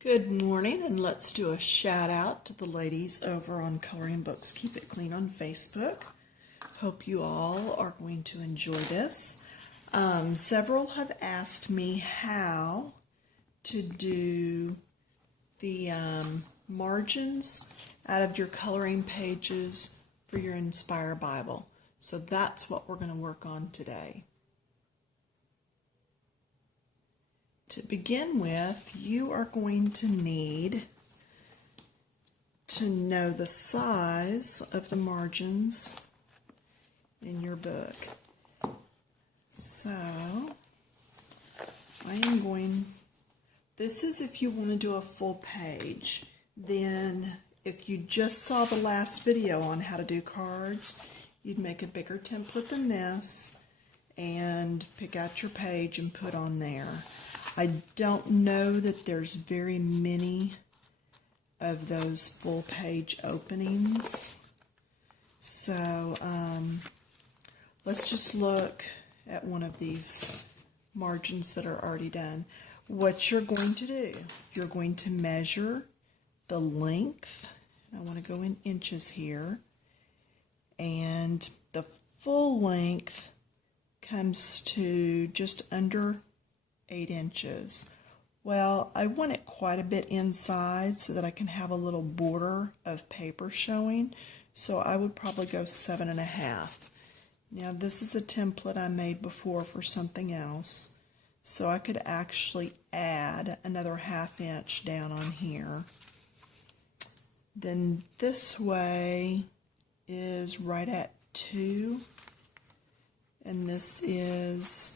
Good morning, and let's do a shout out to the ladies over on Coloring Books Keep It Clean on Facebook. Hope you all are going to enjoy this. Several have asked me how to do the margins out of your coloring pages for your Inspire Bible. So that's what we're going to work on today. To begin with, you are going to need to know the size of the margins in your book. So, this is if you want to do a full page. Then, if you just saw the last video on how to do cards, you'd make a bigger template than this and pick out your page and put on there. I don't know that there's very many of those full page openings. So let's just look at one of these margins that are already done. What you're going to do, you're going to measure the length. I want to go in inches here. And the full length comes to just under 8 inches. Well, I want it quite a bit inside so that I can have a little border of paper showing. So I would probably go 7.5. Now this is a template I made before for something else. So I could actually add another 1/2 inch down on here. Then this way is right at 2. And this is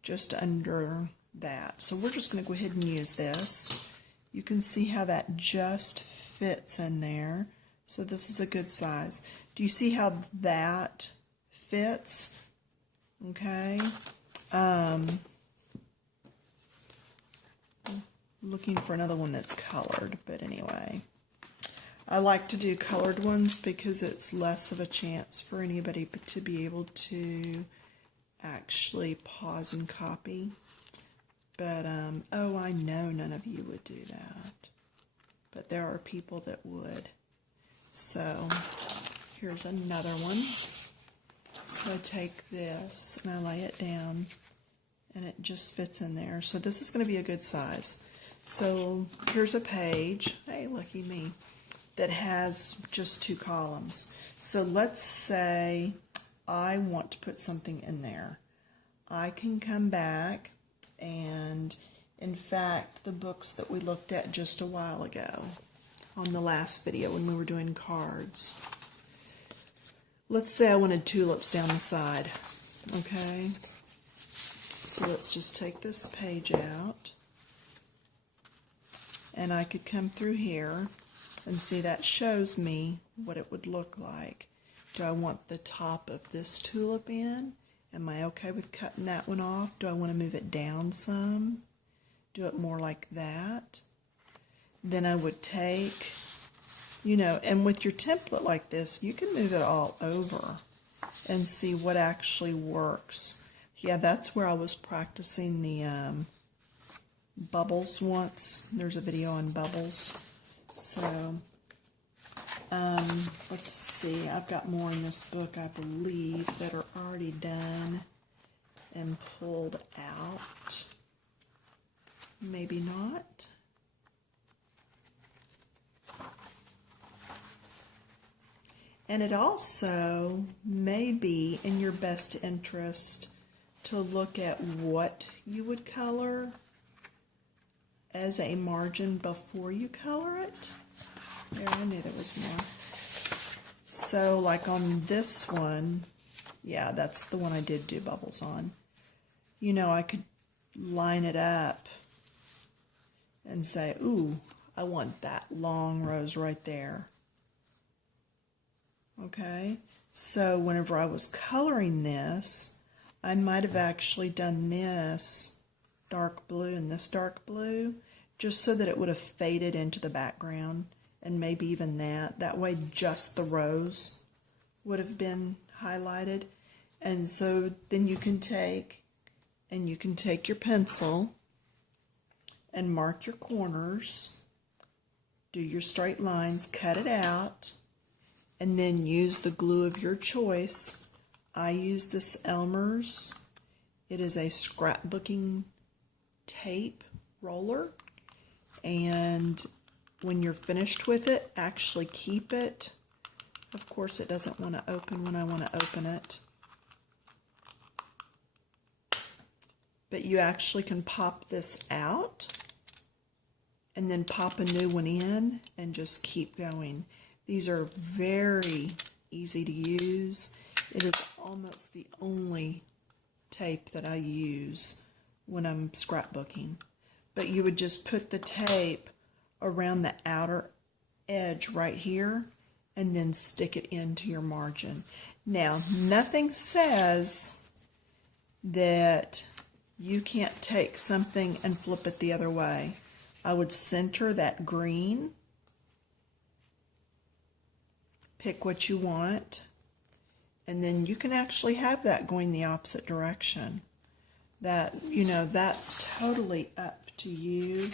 just under that. So we're just going to go ahead and use this. You can see how that just fits in there. So this is a good size. Do you see how that fits? Okay. Looking for another one that's colored, but anyway. I like to do colored ones because it's less of a chance for anybody to be able to actually pause and copy. But oh, I know none of you would do that, but there are people that would. So here's another one. So I take this and I lay it down and it just fits in there. So this is going to be a good size. So here's a page, hey, lucky me, that has just 2 columns. So let's say I want to put something in there. I can come back and, in fact, the books that we looked at just a while ago on the last video when we were doing cards. Let's say I wanted tulips down the side, okay? So let's just take this page out, and I could come through here and see that shows me what it would look like. Do I want the top of this tulip in? Am I okay with cutting that one off? Do I want to move it down some? Do it more like that? Then I would take, and with your template like this, you can move it all over and see what actually works. Yeah, that's where I was practicing the bubbles once. There's a video on bubbles. So let's see, I've got more in this book, I believe, that are already done and pulled out. Maybe not. And it also may be in your best interest to look at what you would color as a margin before you color it. There, I knew there was more. So, like on this one, yeah, that's the one I did do bubbles on. I could line it up and say, ooh, I want that long rose right there. Okay? So, whenever I was coloring this, I might have actually done this dark blue and this dark blue, just so that it would have faded into the background. And maybe even that. That way just the rose would have been highlighted. And so then you can take your pencil and mark your corners. Do your straight lines, cut it out, and then use the glue of your choice. I use this Elmer's. It is a scrapbooking tape roller, and when you're finished with it, actually keep it. Of course, it doesn't want to open when I want to open it. But you actually can pop this out and then pop a new one in and just keep going. These are very easy to use. It is almost the only tape that I use when I'm scrapbooking. But you would just put the tape around the outer edge right here and then stick it into your margin. Now, nothing says that you can't take something and flip it the other way. I would center that green, pick what you want, and then you can actually have that going the opposite direction. That, you know, that's totally up to you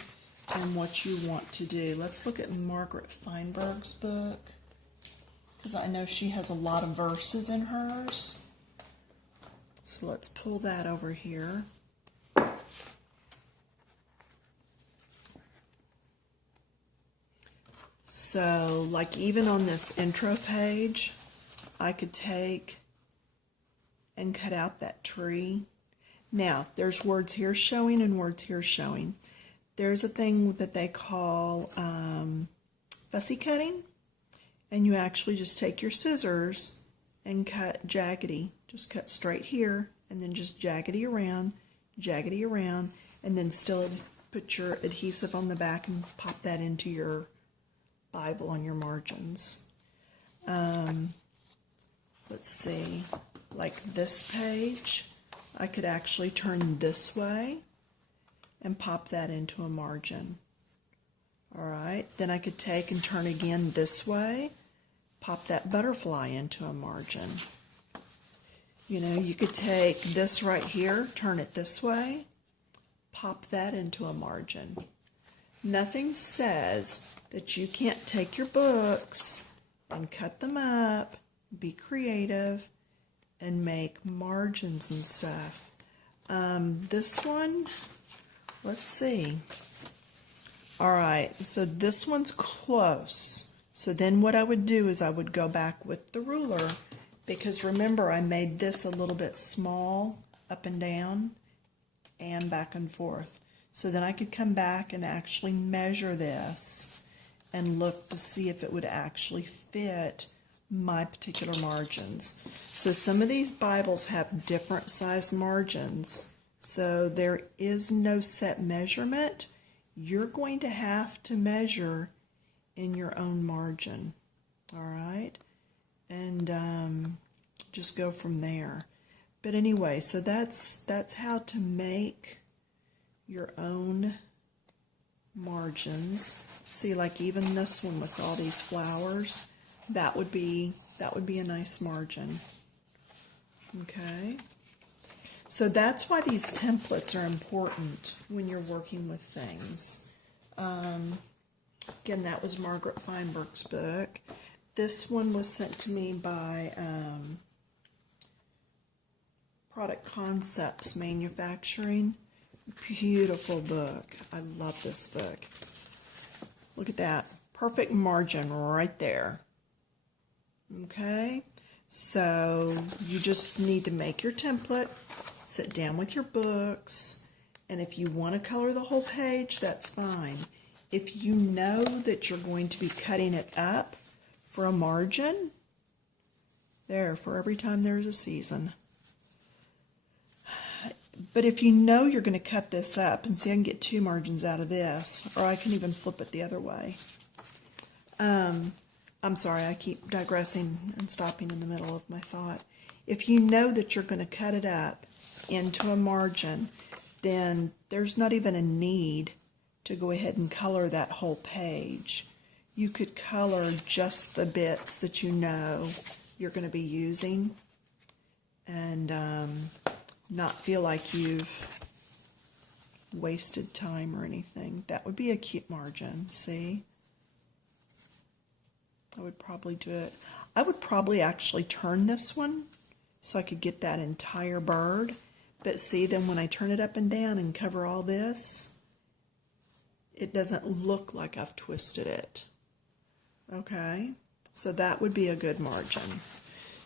and what you want to do. Let's look at Margaret Feinberg's book, because I know she has a lot of verses in hers. So let's pull that over here. So, like even on this intro page, I could take and cut out that tree. Now, there's words here showing and words here showing. There's a thing that they call fussy cutting, and you actually just take your scissors and cut jaggedy. Just cut straight here, and then just jaggedy around, and then still put your adhesive on the back and pop that into your Bible on your margins. Let's see, like this page, I could actually turn this way and pop that into a margin. All right, then I could take and turn again this way, pop that butterfly into a margin. You know, you could take this right here, turn it this way, pop that into a margin. Nothing says that you can't take your books and cut them up, be creative, and make margins and stuff. This one, let's see. All right, so this one's close. So then what I would do is I would go back with the ruler, because remember I made this a little bit small up and down and back and forth. So then I could come back and actually measure this and look to see if it would actually fit my particular margins. So some of these Bibles have different size margins, so there is no set measurement. You're going to have to measure in your own margin, all right? And just go from there. But anyway, so that's how to make your own margins. See, like even this one with all these flowers, that would be a nice margin. Okay, so that's why these templates are important when you're working with things. Again, that was Margaret Feinberg's book. This one was sent to me by Product Concepts Manufacturing. Beautiful book. I love this book. Look at that. Perfect margin right there. Okay, so you just need to make your template, sit down with your books, and if you want to color the whole page, that's fine. If you know that you're going to be cutting it up for a margin, there, for every time there's a season. But if you know you're going to cut this up, and see, I can get 2 margins out of this, or I can even flip it the other way. I'm sorry, I keep digressing and stopping in the middle of my thought. If you know that you're going to cut it up into a margin, then there's not even a need to go ahead and color that whole page. You could color just the bits that you know you're going to be using, and not feel like you've wasted time or anything. That would be a cute margin, see? I would probably do it. I would probably actually turn this one so I could get that entire bird. But see, then when I turn it up and down and cover all this, it doesn't look like I've twisted it. Okay? So that would be a good margin.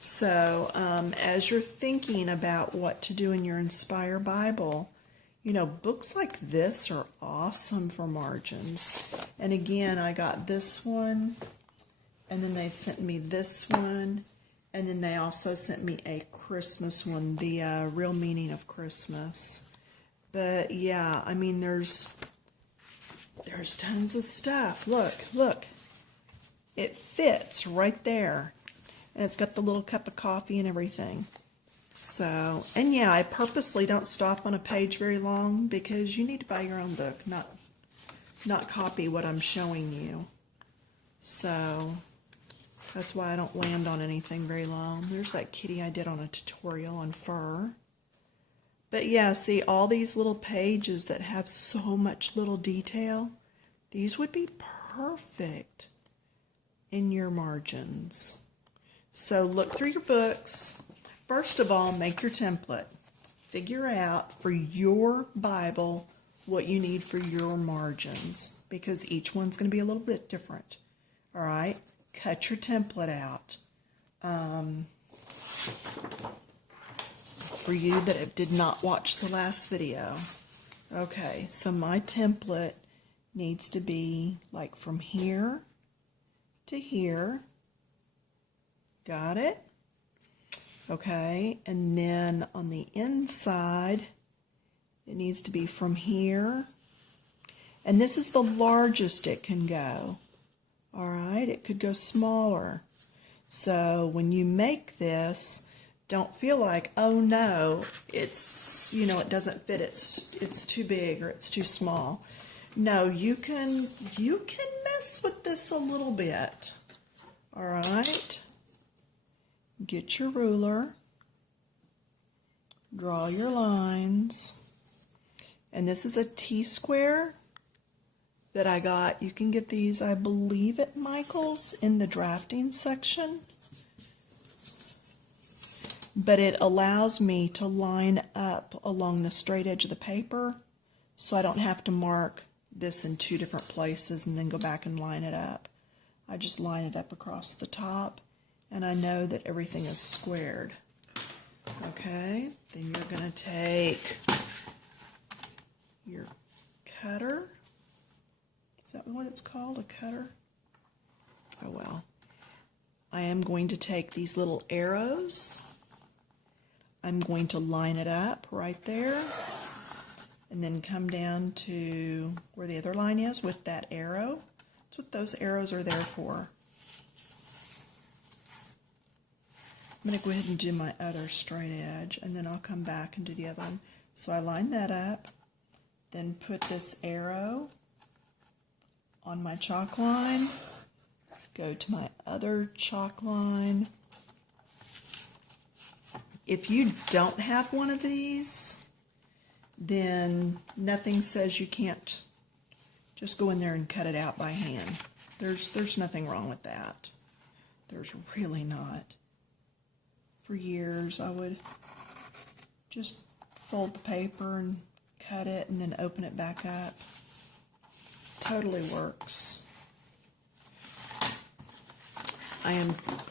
So as you're thinking about what to do in your Inspire Bible, you know, books like this are awesome for margins. And again, I got this one, and then they sent me this one, and then they also sent me a Christmas one, the Real Meaning of Christmas. But yeah, I mean, there's tons of stuff. Look. It fits right there. And it's got the little cup of coffee and everything. So, and yeah, I purposely don't stop on a page very long because you need to buy your own book, not copy what I'm showing you. So, that's why I don't land on anything very long. There's that kitty I did on a tutorial on fur. But yeah, see, all these little pages that have so much little detail, these would be perfect in your margins. So look through your books. First of all, make your template. Figure out for your Bible what you need for your margins, because each one's going to be a little bit different. All right? Cut your template out. For you that did not watch the last video. Okay, so my template needs to be like from here to here. Got it? Okay, and then on the inside, it needs to be from here. And this is the largest it can go. All right, it could go smaller. So when you make this, don't feel like, oh no, it's, you know, it doesn't fit, it's too big or it's too small. No, you can mess with this a little bit. All right. Get your ruler. Draw your lines. And this is a T-square that I got. You can get these, I believe, at Michael's in the drafting section. But it allows me to line up along the straight edge of the paper, so I don't have to mark this in two different places and then go back and line it up. I just line it up across the top, and I know that everything is squared. Okay, then you're going to take your cutter. Is that what it's called, a cutter? Oh well. I am going to take these little arrows. I'm going to line it up right there, and then come down to where the other line is with that arrow. That's what those arrows are there for. I'm going to go ahead and do my other straight edge, and then I'll come back and do the other one. So I line that up, then put this arrow on my chalk line, go to my other chalk line. If you don't have one of these, then nothing says you can't just go in there and cut it out by hand. There's nothing wrong with that. There's really not. For years, I would just fold the paper and cut it and then open it back up. Totally works.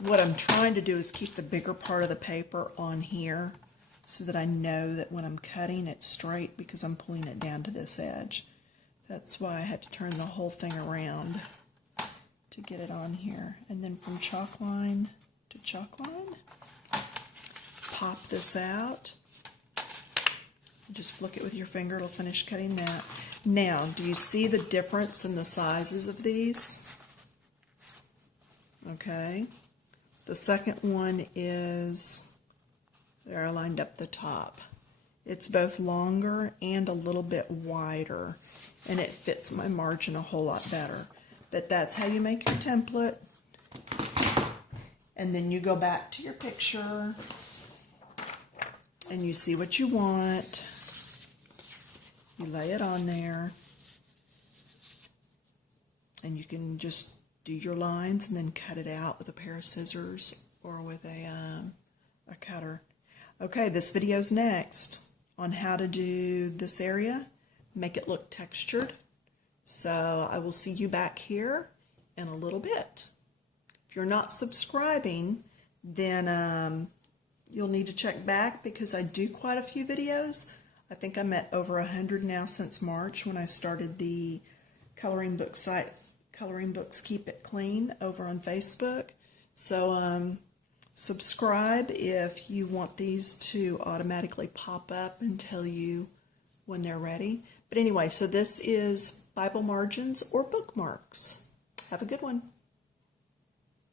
What I'm trying to do is keep the bigger part of the paper on here so that I know that when I'm cutting it's straight, because I'm pulling it down to this edge. That's why I had to turn the whole thing around to get it on here. And then from chalk line to chalk line, pop this out. Just flick it with your finger, it'll finish cutting that. Now, do you see the difference in the sizes of these? Okay. The second one is, there I lined up the top. It's both longer and a little bit wider, and it fits my margin a whole lot better. But that's how you make your template. And then you go back to your picture and you see what you want. You lay it on there, and you can just do your lines and then cut it out with a pair of scissors or with a cutter. Okay, this video's next on how to do this area, make it look textured. So I will see you back here in a little bit. If you're not subscribing, then you'll need to check back because I do quite a few videos. I think I'm at over 100 now since March when I started the coloring book site, Coloring Books Keep It Clean, over on Facebook. So subscribe if you want these to automatically pop up and tell you when they're ready. But anyway, so this is Bible margins or bookmarks. Have a good one.